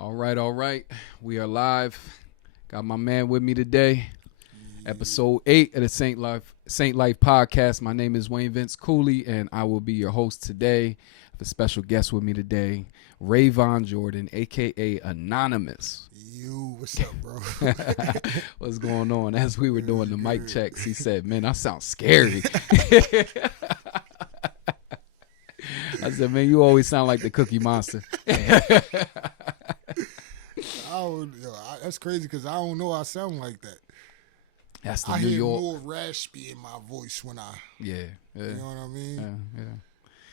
All right. We are live. Got my man with me today. Episode 8 of the Saint Life podcast. My name is Wayne Vince Cooley, and I will be your host today. I have a special guest with me today, Rayvon Jordan, a.k.a. Anonymous. What's up, bro? What's going on? As we were doing the mic checks, he said, man, I sound scary. I said, man, you always sound like the Cookie Monster. That's crazy because I don't know I sound like that. That's the I New hear York. more raspy in my voice when I, Yeah. you know what I mean? Yeah.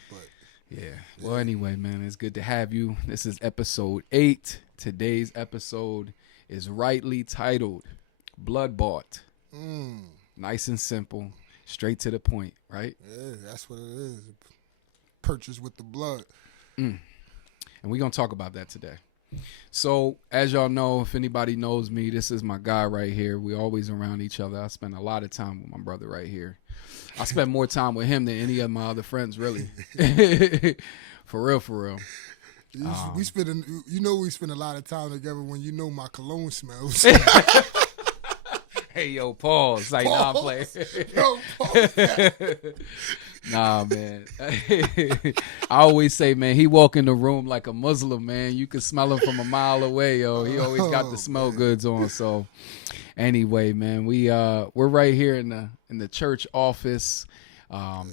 But Yeah. Well, anyway, man, it's good to have you. This is episode 8. Today's episode is rightly titled BloodBought. Nice and simple, straight to the point, right? yeah, that's what it is. Purchase with the blood. And we're going to talk about that today. So, as y'all know, if anybody knows me, this is my guy right here. We always around each other. I spend a lot of time with my brother right here. I spend more time with him than any of my other friends, really. For real. We spend a lot of time together when you know my cologne smells. Hey, yo, pause. Like, nah, I'm playing. Yo, pause. Nah, man. I always say, man, he walk in the room like a Muslim, man. You can smell him from a mile away, yo. He always got the smell goods on. So, anyway, man, we're right here in the church office. I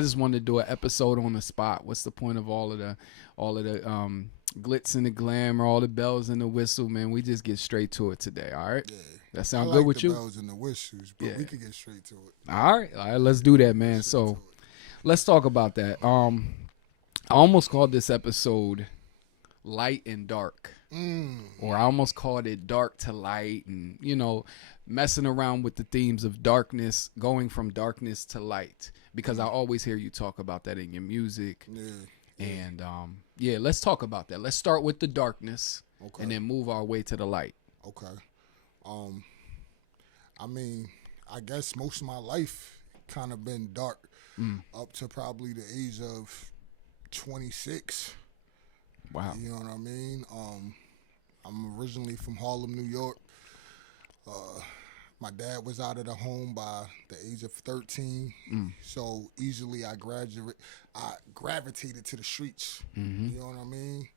just wanted to do an episode on the spot. What's the point of all of the glitz and the glamour, all the bells and the whistle, man? We just get straight to it today. All right. Yeah. That sound good with you? Bells and the whistles, but we can get straight to it. All right, let's do that, man. So, let's talk about that. I almost called this episode "Light and Dark," or I almost called it "Dark to Light," and messing around with the themes of darkness, going from darkness to light. Because I always hear you talk about that in your music. Yeah. And let's talk about that. Let's start with the darkness, Okay. and then move our way to the light. Okay. I guess most of my life kind of been dark up to probably the age of 26. Wow. You know what I mean? I'm originally from Harlem, New York. My dad was out of the home by the age of 13, so easily I gravitated to the streets. Mm-hmm. You know what I mean?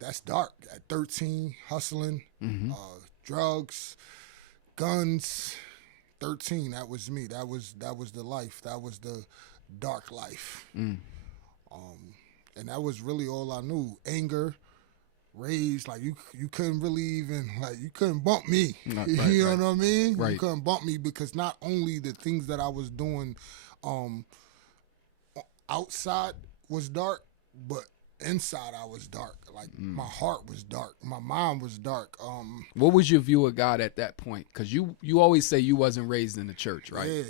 That's dark. At 13, hustling, drugs, guns. 13, that was me. That was the life. That was the dark life. And that was really all I knew. Anger, rage. Like you couldn't really even you couldn't bump me. Right, you know what I mean? Right. You couldn't bump me because not only the things that I was doing outside was dark, but inside I was dark. Like my heart was dark, my mind was dark. What was your view of God at that point? Because you always say you wasn't raised in the church, right?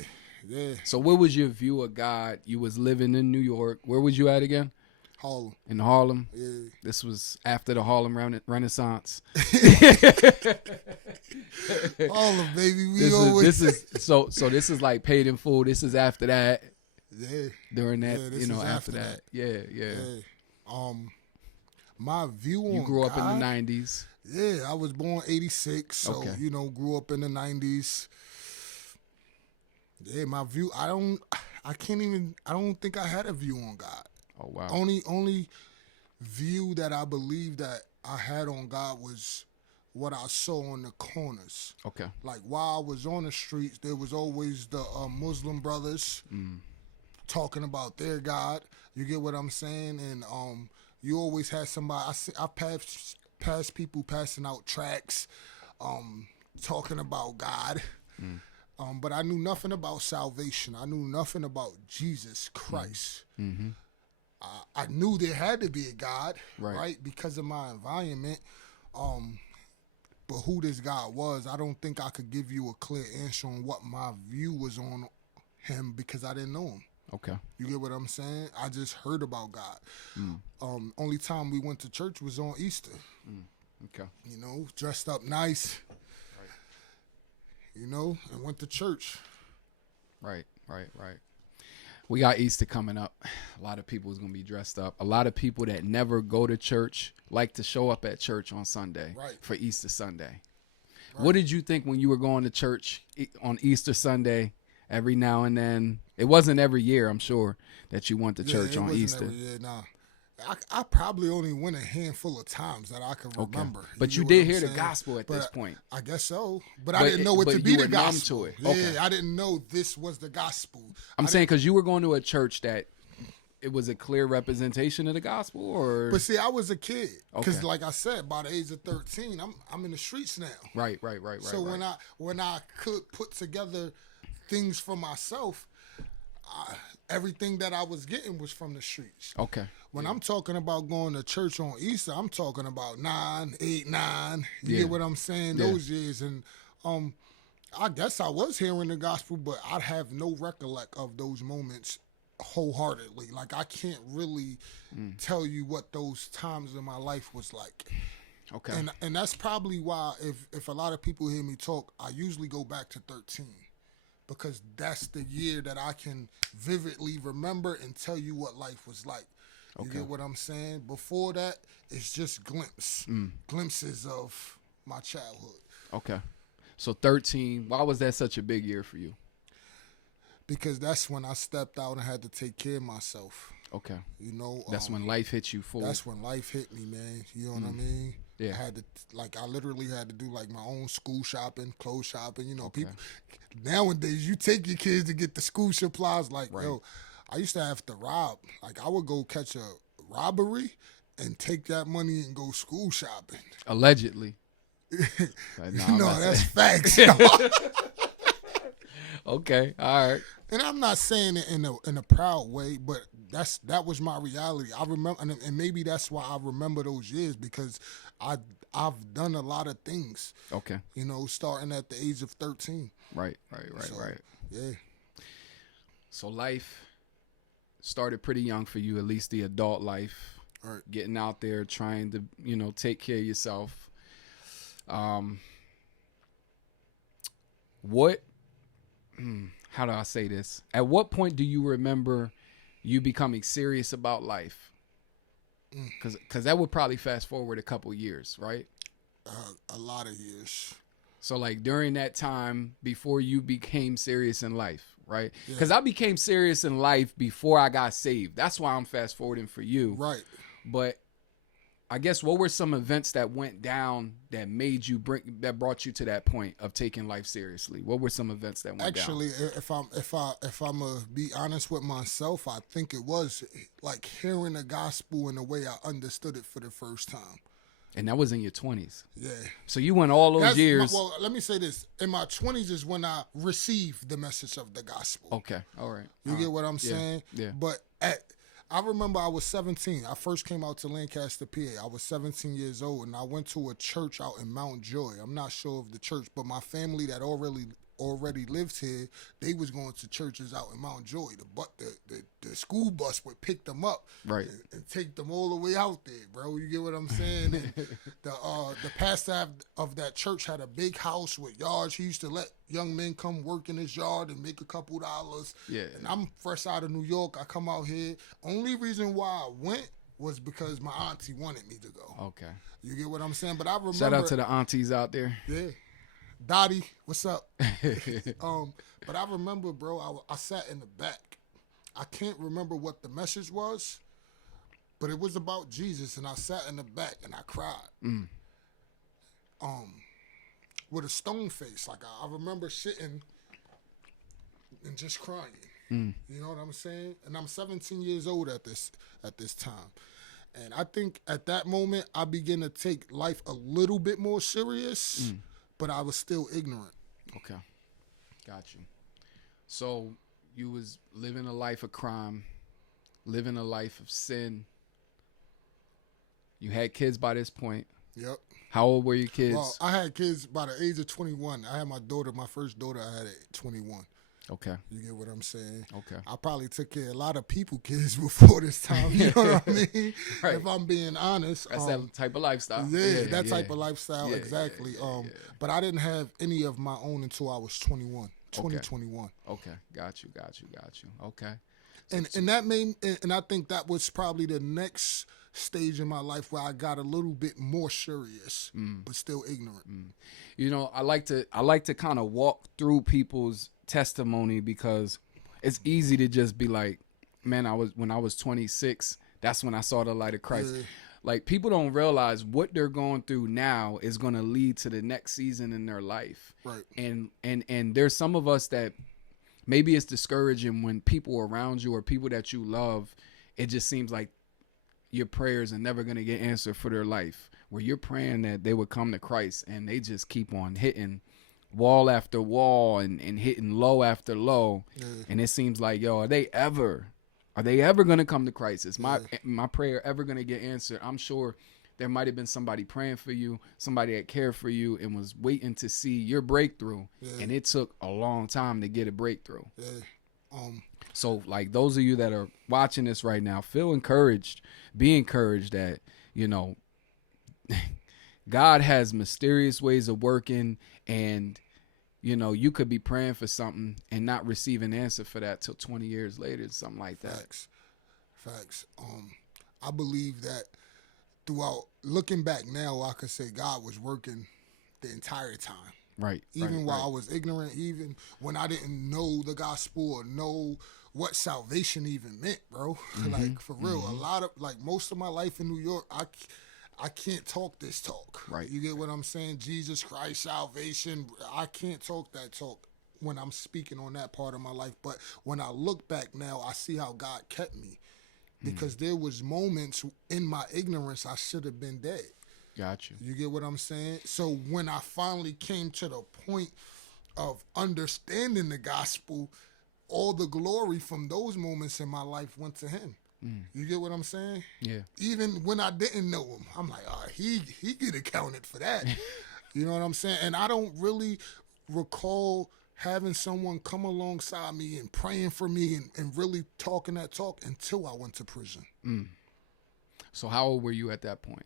Yeah. So what was your view of God? You was living in New York. Where was you at again? Harlem. In Harlem. Yeah. This was after the Harlem Renaissance. Harlem, baby. This is like Paid in Full. This is after that. Yeah. During that, this after that. Yeah. My view on You grew up God, in the 90s. Yeah, I was born 86, so Okay. Grew up in the 90s. Yeah, my view, I don't think I had a view on God. Oh wow. Only view that I believe that I had on God was what I saw on the corners. Okay. Like while I was on the streets, there was always the Muslim brothers talking about their God. You get what I'm saying? And you always had somebody. I passed people passing out tracts, talking about God. But I knew nothing about salvation. I knew nothing about Jesus Christ. Mm-hmm. I knew there had to be a God, Right. Because of my environment. But who this God was, I don't think I could give you a clear answer on what my view was on him because I didn't know him. Okay. You get what I'm saying? I just heard about God. Only time we went to church was on Easter. Okay. Dressed up nice. Right. And went to church. Right. We got Easter coming up. A lot of people is going to be dressed up. A lot of people that never go to church like to show up at church on Sunday for Easter Sunday. Right. What did you think when you were going to church on Easter Sunday every now and then? It wasn't every year, I'm sure, that you went to church on Easter. Every year, nah. I probably only went a handful of times that I can remember. But you did hear the gospel at this point. I guess so. But I didn't know it to be the gospel. To it. Yeah, I didn't know this was the gospel. I'm saying because you were going to a church that it was a clear representation of the gospel, or. But see, I was a kid because, like I said, by the age of 13, I'm in the streets now. Right. So when I could put together things for myself, everything that I was getting was from the streets. Okay. When I'm talking about going to church on Easter, I'm talking about 9, 8, 9. You get what I'm saying? Those years. And I guess I was hearing the gospel, but I have no recollect of those moments wholeheartedly. Like, I can't really tell you what those times in my life was like. Okay. And that's probably why if a lot of people hear me talk, I usually go back to 13. Because that's the year that I can vividly remember and tell you what life was like. You get what I'm saying? Before that, it's just glimpses of my childhood. Okay. So 13, why was that such a big year for you? Because that's when I stepped out and had to take care of myself. Okay. You know? That's when life hit you full. That's when life hit me, man. You know what I mean? Yeah. I literally had to do like my own school shopping, clothes shopping. You know, people nowadays, you take your kids to get the school supplies. Like, yo, I used to have to rob. Like, I would go catch a robbery and take that money and go school shopping. Allegedly. No, that's facts. Okay, all right. And I'm not saying it in a proud way, but that was my reality. I remember, and maybe that's why I remember those years, because I've done a lot of things. Okay. You know, starting at the age of 13. Right. Yeah. So life started pretty young for you, at least the adult life. Right. Getting out there, trying to, take care of yourself. How do I say this? At what point do you remember you becoming serious about life? Because that would probably fast forward a couple years, right? A lot of years. So like during that time before you became serious in life, right? Because I became serious in life before I got saved. That's why I'm fast forwarding for you. Right. But I guess what were some events that went down that made you that brought you to that point of taking life seriously? What were some events that went down? Actually, if I'm gonna be honest with myself, I think it was like hearing the gospel in the way I understood it for the first time. And that was in your 20s. Yeah. So you went all those years. Well, let me say this. In my 20s is when I received the message of the gospel. Okay. All right. You get what I'm saying? Yeah. But I remember I was 17. I first came out to Lancaster, PA. I was 17 years old, and I went to a church out in Mount Joy. I'm not sure of the church, but my family that already lived here, they was going to churches out in Mount Joy. The school bus would pick them up and take them all the way out there, bro. You get what I'm saying? And the pastor of that church had a big house with yards. He used to let young men come work in his yard and make a couple dollars. Yeah. And I'm fresh out of New York. I come out here. Only reason why I went was because my auntie wanted me to go. Okay. You get what I'm saying? But I remember. Shout out to the aunties out there. Yeah. Dottie, what's up? But I remember, bro, I sat in the back. I can't remember what the message was, but it was about Jesus, and I sat in the back and I cried. With a stone face. Like I remember sitting and just crying. You know what I'm saying? And I'm 17 years old at this time. And I think at that moment I began to take life a little bit more serious. But I was still ignorant. Okay. Got you. So you was living a life of crime, living a life of sin. You had kids by this point. Yep. How old were your kids? Well, I had kids by the age of 21. I had my first daughter I had at 21. Okay. You get what I'm saying? Okay. I probably took care of a lot of kids before this time. You know what I mean? Right. If I'm being honest. That's that type of lifestyle. Yeah, that type of lifestyle, exactly. But I didn't have any of my own until I was 21. 2021. Okay. Got you. Okay. And that made, and I think that was probably the next stage in my life where I got a little bit more serious, but still ignorant. You know, I like to kind of walk through people's testimony because it's easy to just be like, man, when I was 26, that's when I saw the light of Christ. Yeah. Like, people don't realize what they're going through now is going to lead to the next season in their life. Right. And there's some of us that maybe it's discouraging when people around you or people that you love, it just seems like your prayers are never going to get answered for their life, where you're praying that they would come to Christ and they just keep on hitting wall after wall and hitting low after low. Yeah. And it seems like, yo, are they ever going to come to Christ? Is my prayer ever going to get answered? I'm sure there might have been somebody praying for you, somebody that cared for you and was waiting to see your breakthrough. Yeah. And it took a long time to get a breakthrough. Yeah. So, like, those of you that are watching this right now, feel encouraged. Be encouraged that, you know, God has mysterious ways of working, and, you know, you could be praying for something and not receive an answer for that till 20 years later, something like that. Facts. I believe that throughout, looking back now, I could say God was working the entire time. Right. Even while I was ignorant, even when I didn't know the gospel or know what salvation even meant, bro. Like, for real, a lot of, like, most of my life in New York, I can't talk this talk. Right. You get what I'm saying? Jesus Christ, salvation. I can't talk that talk when I'm speaking on that part of my life. But when I look back now, I see how God kept me. Because there was moments in my ignorance I should have been dead. Got you. You get what I'm saying? So when I finally came to the point of understanding the gospel, all the glory from those moments in my life went to him. You get what I'm saying? Yeah. Even when I didn't know him, I'm like, oh, he get accounted for that. You know what I'm saying? And I don't really recall having someone come alongside me and praying for me and really talking that talk until I went to prison. So how old were you at that point?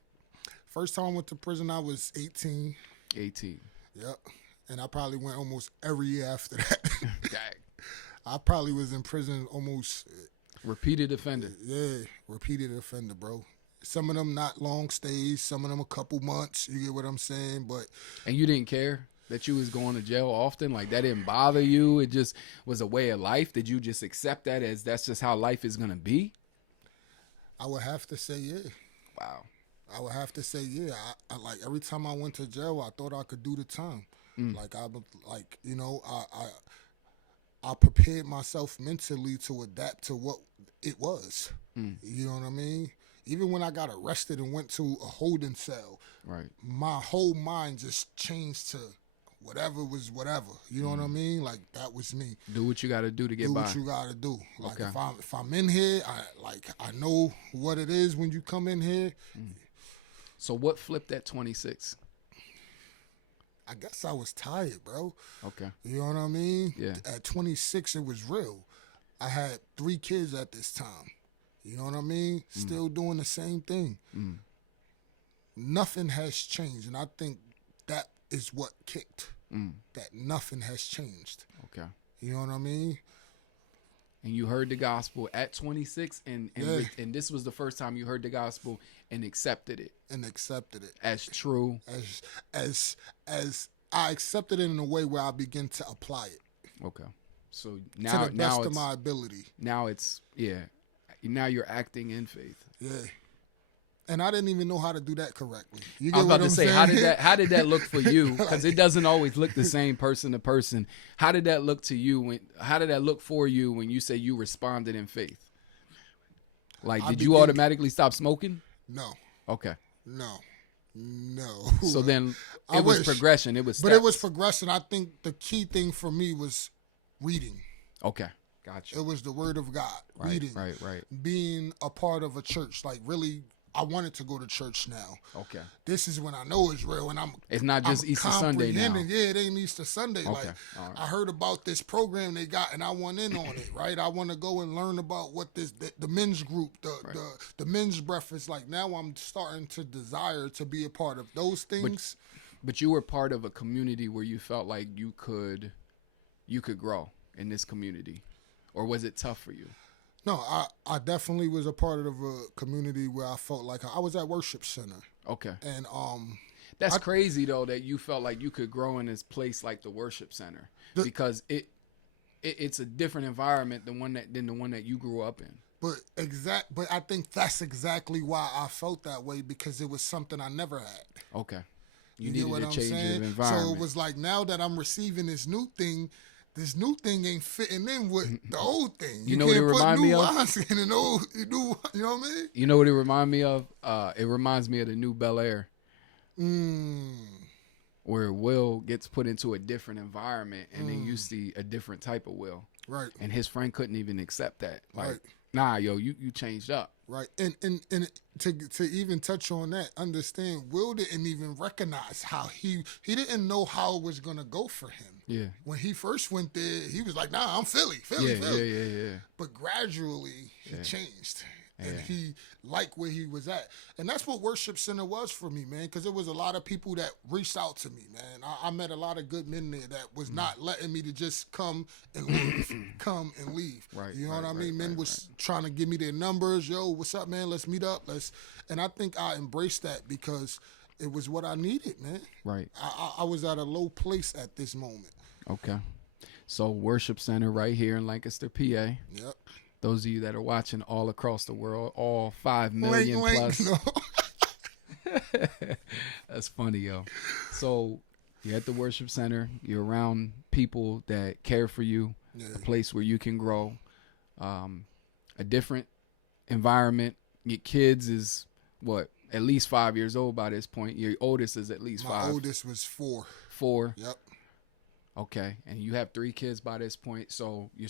First time I went to prison, I was 18. 18. Yep. And I probably went almost every year after that. Dang. I probably was in prison almost. Repeated offender. Yeah, repeated offender, bro. Some of them not long stays, some of them a couple months. You get what I'm saying? And you didn't care that you was going to jail often? Like, that didn't bother you? It just was a way of life? Did you just accept that as that's just how life is going to be? I would have to say, yeah. Wow. I would have to say, yeah. I like, every time I went to jail, I thought I could do the time. Like, I prepared myself mentally to adapt to what it was. You know what I mean? Even when I got arrested and went to a holding cell, right, my whole mind just changed to whatever was whatever. You know what I mean? Like, that was me. Do what you got to do to get by. Do what you got to do. Like, okay. if I'm in here, I know what it is when you come in here. So what flipped at 26? I guess I was tired, bro. Okay. You know what I mean? Yeah. At 26, it was real. I had 3 kids at this time. You know what I mean? Still doing the same thing. Nothing has changed, and I think that is what kicked. That nothing has changed. Okay. You know what I mean? And you heard the gospel at 26, and this was the first time you heard the gospel and accepted it. And accepted it as true. As I accepted it in a way where I begin to apply it. Okay. So now, to the best of my ability. Now it's now you're acting in faith. Yeah. And I didn't even know how to do that correctly. You get I was about what to say, saying? how did that look for you? Because it doesn't always look the same person to person. How did that look to you? How did that look for you when you say you responded in faith? Like, did you automatically stop smoking? No. Okay. No. So then it was progression. It was steps. But it was progression. I think the key thing for me was reading. Okay. Gotcha. It was the word of God. Right, reading. Right. Being a part of a church. Like, really, I wanted to go to church now. Okay. This is when I know it's real, and it's not just Easter Sunday now. Yeah, it ain't Easter Sunday. Okay. Like, right. I heard about this program they got, and I went in on it. Right. I want to go and learn about what the men's group, the men's breakfast. Like, now I'm starting to desire to be a part of those things. But you were part of a community where you felt like you could grow in this community, or was it tough for you? No, I definitely was a part of a community where I felt like I was at worship center, Okay. and That's crazy though that you felt like you could grow in this place like the worship center because it's a different environment than the one that you grew up in. But I think that's exactly why I felt that way, because it was something I never had. Okay. You get what I'm saying? So it was like, now that I'm receiving this new thing ain't fitting in with the old thing. You know what it remind me of? In an old, you know what I mean? You know what it remind me of? It reminds me of the new Bel Air. Where Will gets put into a different environment, and then you see a different type of Will. Right. And his friend couldn't even accept that. Like, right. Nah, yo, you changed up. Right. And to even touch on that, understand, Will didn't even recognize how he didn't know how it was gonna go for him. Yeah. When he first went there, he was like, nah, I'm Philly. Yeah. But gradually he changed. And he liked where he was at. And that's what Worship Center was for me, man, because there was a lot of people that reached out to me, man. I met a lot of good men there that was not letting me to just come and leave. Right. You know what I mean? Men was trying to give me their numbers. Yo, what's up, man? Let's meet up. And I think I embraced that because it was what I needed, man. Right. I was at a low place at this moment. Okay. So Worship Center right here in Lancaster, PA. Yep. Those of you that are watching all across the world, all 5 million plus. No. That's funny, yo. So you're at the worship center. You're around people that care for you, a place where you can grow, a different environment. Your kids is, what, at least 5 years old by this point. Your oldest is at least 5. My oldest was 4. 4? Yep. Okay. And you have 3 kids by this point. So you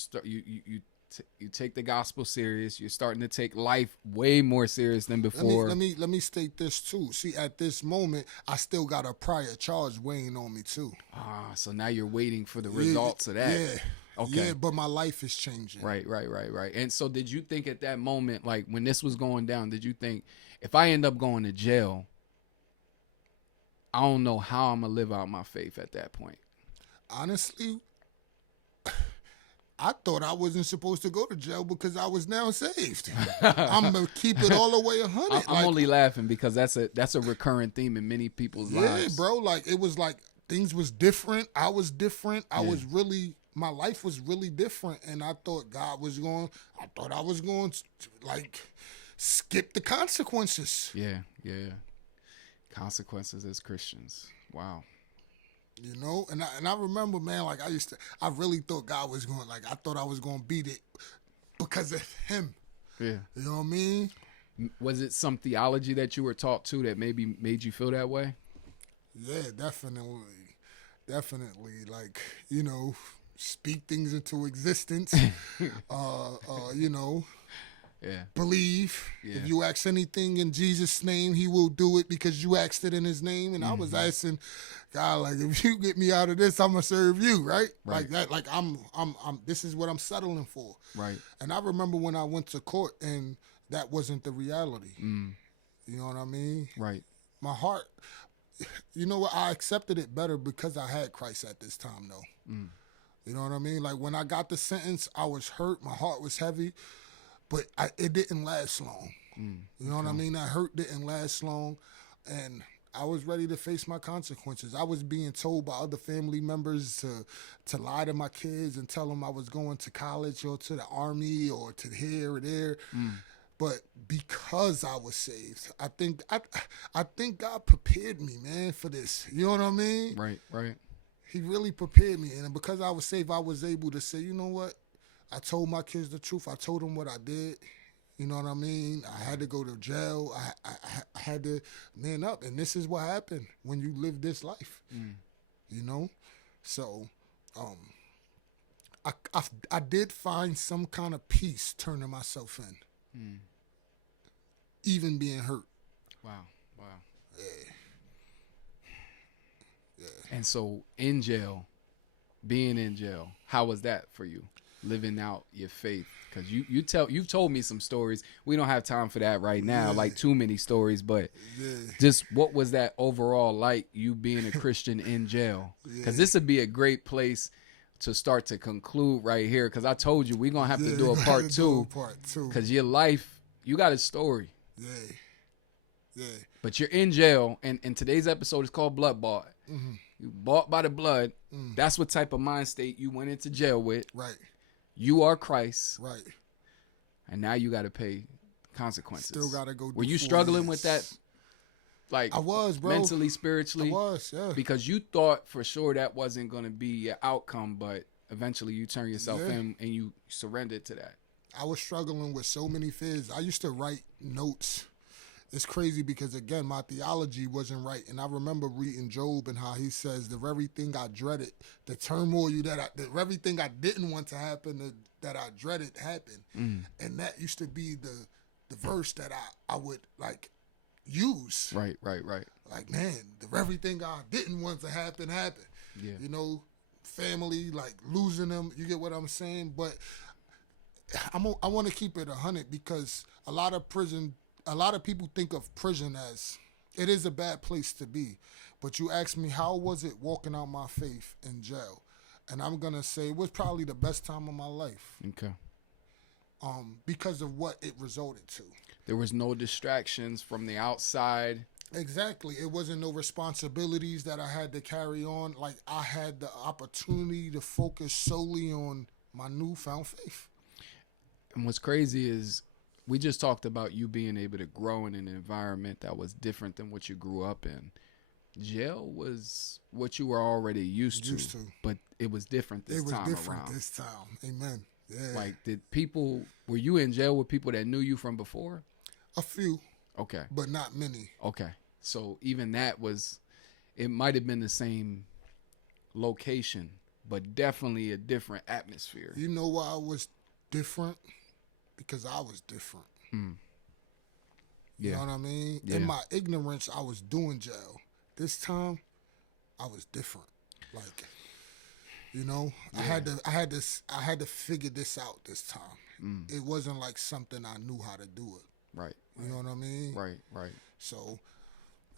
take the gospel serious. You're starting to take life way more serious than before. Let me state this too. See, at this moment, I still got a prior charge weighing on me too. So now you're waiting for the results of that. Yeah. Okay. Yeah, but my life is changing. Right. And so did you think at that moment, like when this was going down, did you think, if I end up going to jail, I don't know how I'm going to live out my faith at that point? Honestly, I thought I wasn't supposed to go to jail because I was now saved. I'm going to keep it all the way 100. I'm only laughing because that's a recurrent theme in many people's lives. Yeah, bro. Like, it was like things was different. I was different. My life was really different. And I thought I was going to, like, skip the consequences. Yeah. Consequences as Christians. Wow. You know, and I remember, man, like I really thought God was going, like I thought I was going to beat it because of him. Yeah. You know what I mean? Was it some theology that you were taught to that maybe made you feel that way? Yeah, definitely. Like, you know, speak things into existence. You know. Yeah. Believe. Yeah. If you ask anything in Jesus' name, he will do it because you asked it in his name. And I was asking God, like, if you get me out of this, I'm gonna serve you, right? Like that, like I'm this is what I'm settling for. Right. And I remember when I went to court and that wasn't the reality. You know what I mean? Right. My heart, you know what, I accepted it better because I had Christ at this time though. You know what I mean? Like when I got the sentence, I was hurt, my heart was heavy. But it didn't last long. You know what I mean? That hurt didn't last long. And I was ready to face my consequences. I was being told by other family members to lie to my kids and tell them I was going to college or to the army or to here or there. But because I was saved, I think God prepared me, man, for this. You know what I mean? Right. He really prepared me. And because I was saved, I was able to say, you know what? I told my kids the truth. I told them what I did. You know what I mean? I had to go to jail. I had to man up. And this is what happened when you live this life. You know? So I did find some kind of peace turning myself in. Even being hurt. Wow. Yeah. And so in jail, being in jail, how was that for you? Living out your faith, because you've told me some stories. We don't have time for that right now, like too many stories, but just what was that overall like, you being a Christian in jail? Because this would be a great place to start to conclude right here, because I told you we're gonna have to do a part two. Because your life, you got a story. Yeah. Yeah. But you're in jail, and today's episode is called BloodBought. Mm-hmm. You bought by the blood. That's what type of mind state you went into jail with. Right. You are Christ. Right. And now you got to pay consequences. Still got to go. Were you struggling with that? Like, I was, bro. Mentally, spiritually? I was, yeah. Because you thought for sure that wasn't going to be your outcome, but eventually you turned yourself in and you surrendered to that. I was struggling with so many fears. I used to write notes. It's crazy because, again, my theology wasn't right. And I remember reading Job and how he says, the very thing I dreaded, the turmoil the very thing I didn't want to happen, that I dreaded happened. And that used to be the verse that I would, like, use. Right. Like, man, the very thing I didn't want to happen happened. Yeah. You know, family, like, losing them. You get what I'm saying? But I want to keep it 100 because a lot of people think of prison as it is a bad place to be. But you ask me, how was it walking out my faith in jail? And I'm going to say it was probably the best time of my life. Okay. Because of what it resulted to. There was no distractions from the outside. Exactly. It wasn't no responsibilities that I had to carry on. Like, I had the opportunity to focus solely on my newfound faith. And what's crazy is we just talked about you being able to grow in an environment that was different than what you grew up in. Jail was what you were already used to, but it was different this time around. It was different this time. Amen. Yeah. Like, were you in jail with people that knew you from before? A few. Okay. But not many. Okay. So even that it might have been the same location, but definitely a different atmosphere. You know why I was different? Because I was different. You know what I mean? Yeah. In my ignorance, I was doing jail. This time, I was different. Like, you know, I had to figure this out this time. It wasn't like something I knew how to do it. Right. You know what I mean? Right. So,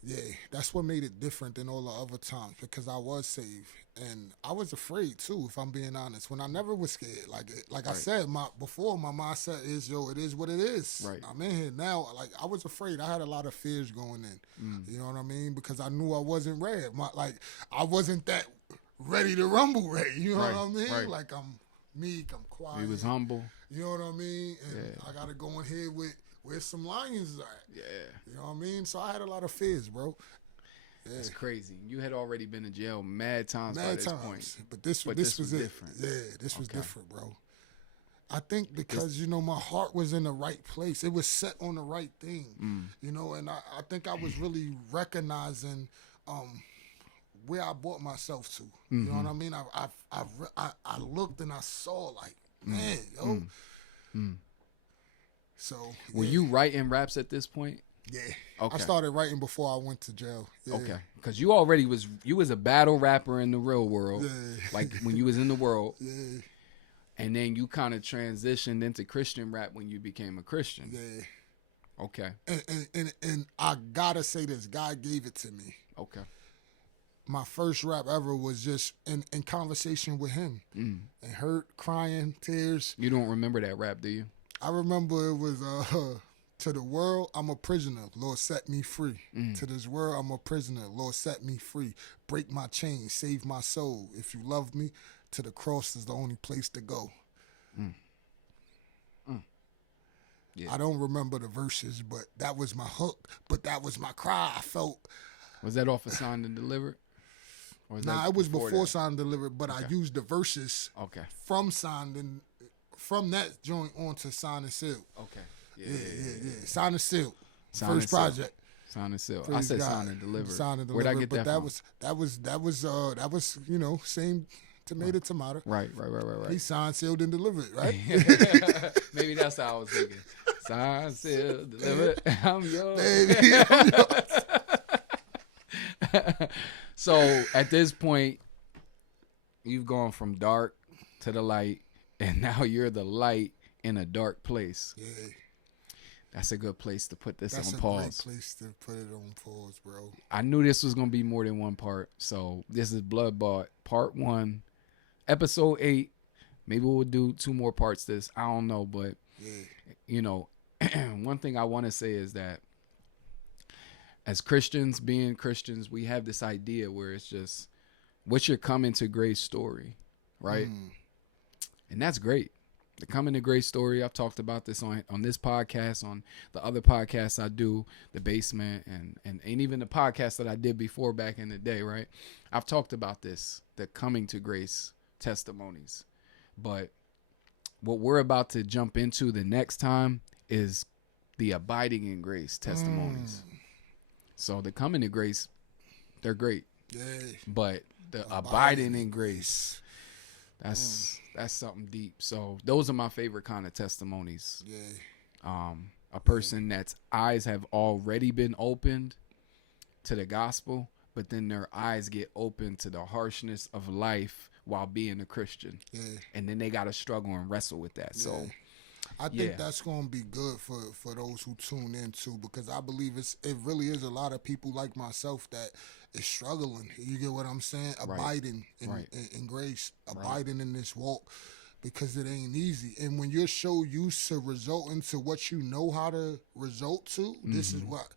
yeah, that's what made it different than all the other times because I was saved. And I was afraid, too, if I'm being honest, when I never was scared. Like I said, my mindset is, it is what it is. Right. I'm in here now. Like, I was afraid. I had a lot of fears going in. You know what I mean? Because I knew I wasn't ready. I wasn't that ready to rumble ready. You know what I mean? Right. Like, I'm meek, I'm quiet. He was humble. You know what I mean? And I got to go in here with where some lions at. Yeah. You know what I mean? So I had a lot of fears, bro. Yeah. That's crazy. You had already been in jail mad times by this point. But this was different. Yeah, this was different, bro. I think because, my heart was in the right place. It was set on the right thing, and I think I was really recognizing where I brought myself to. You know what I mean? I looked and I saw, like, man, yo. So, were you writing raps at this point? Yeah. Okay. I started writing before I went to jail. Yeah. Okay. Because you already was a battle rapper in the real world. Yeah. Like when you was in the world. Yeah. And then you kind of transitioned into Christian rap when you became a Christian. Yeah. Okay. And I gotta say this, God gave it to me. Okay. My first rap ever was just in conversation with him. And hurt, crying, tears. You don't remember that rap, do you? I remember it was to the world, I'm a prisoner. Lord, set me free. To this world, I'm a prisoner. Lord, set me free. Break my chains, save my soul. If you love me, to the cross is the only place to go. Yeah. I don't remember the verses, but that was my hook. But that was my cry. I felt. Was that off of Signed and Delivered? Nah, it was before Signed and Delivered, but I used the verses from that joint on to Signed and Sealed. Okay. Yeah. Signed and Sealed. First project. Signed and Sealed. I said Signed and Delivered. Signed and Where'd I get that from? That was same tomato. Right. He signed, sealed, and delivered, right? Maybe that's how I was thinking. Signed, sealed, delivered. I'm yours. Baby, I'm yours. So at this point, you've gone from dark to the light, and now you're the light in a dark place. Yeah. That's a good place to put this on pause. That's a great place to put it on pause, bro. I knew this was going to be more than one part. So this is BloodBought Part 1. episode 8. Maybe we'll do 2 more parts this. I don't know, but you know, one thing I want to say is that as Christians, being Christians, we have this idea where it's just what's your coming to grace story, right? And that's great. The coming to grace story, I've talked about this on this podcast, on the other podcasts I do, The Basement, and even the podcast that I did before back in the day, right? I've talked about this, the coming to grace testimonies. But what we're about to jump into the next time is the abiding in grace testimonies. So the coming to grace, they're great. Yeah. But the abiding in grace, that's something deep. So those are my favorite kind of testimonies. Yeah. A person that's eyes have already been opened to the gospel, but then their eyes get open to the harshness of life while being a Christian. Yeah. And then they got to struggle and wrestle with that. Yeah. So I think that's going to be good for those who tune in too, because I believe it really is a lot of people like myself that is struggling. You get what I'm saying? Right. Abiding in grace, abiding in this walk, because it ain't easy. And when you're so used to resulting to what you know how to result to, this is what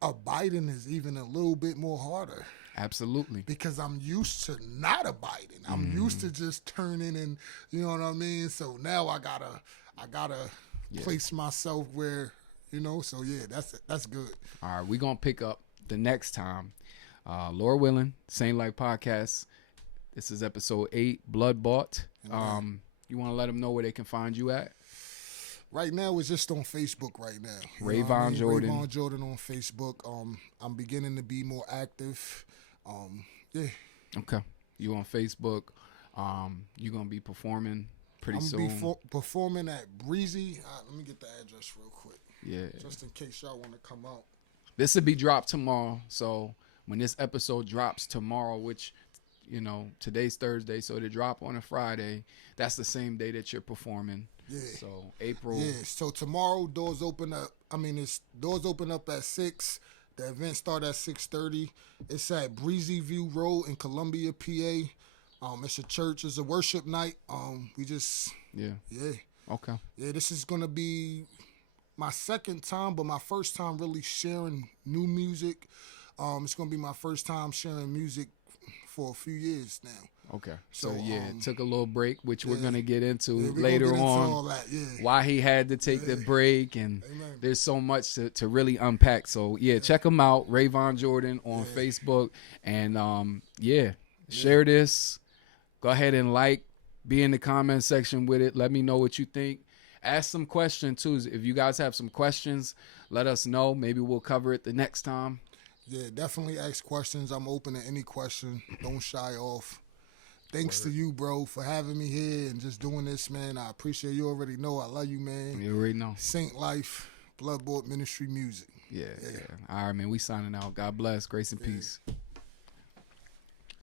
abiding is even a little bit more harder. Absolutely. Because I'm used to not abiding. I'm used to just turning and, you know what I mean? So now I gotta place myself where, you know, so yeah, that's good. All right, we're gonna pick up the next time. Lord willing, Saint Like Podcast. This is episode 8, BloodBought. You wanna let them know where they can find you at? Right now, it's just on Facebook right now. Rayvon Jordan. Rayvon Jordan on Facebook. I'm beginning to be more active. Yeah. Okay. You on Facebook. You going to be performing pretty soon. I'm going to be performing at Breezy. Let me get the address real quick. Yeah. Just in case y'all want to come out. This will be dropped tomorrow. So when this episode drops tomorrow, which, you know, today's Thursday, so to drop on a Friday, that's the same day that you're performing. Yeah. So April. Yeah. So tomorrow doors open up. Doors open up at 6. The event starts at 6:30. It's at Breezy View Road in Columbia, PA. It's a church. It's a worship night. Yeah. Okay. Yeah, this is gonna be my second time, but my first time really sharing new music. It's gonna be my first time sharing music for a few years now. Okay. So it took a little break, which we're gonna get into later on. All that, why he had to take the break, and there's so much to really unpack. So check him out, Rayvon Jordan on Facebook, and share this. Go ahead and be in the comment section with it. Let me know what you think. Ask some questions too. If you guys have some questions, let us know. Maybe we'll cover it the next time. Yeah, definitely ask questions. I'm open to any question. Don't shy off. Thanks to you, bro, for having me here and just doing this, man. I appreciate you. Already know I love you, man. You already know. Saint Life, BloodBought Ministry Music. Yeah. All right, man. We signing out. God bless. Grace and peace.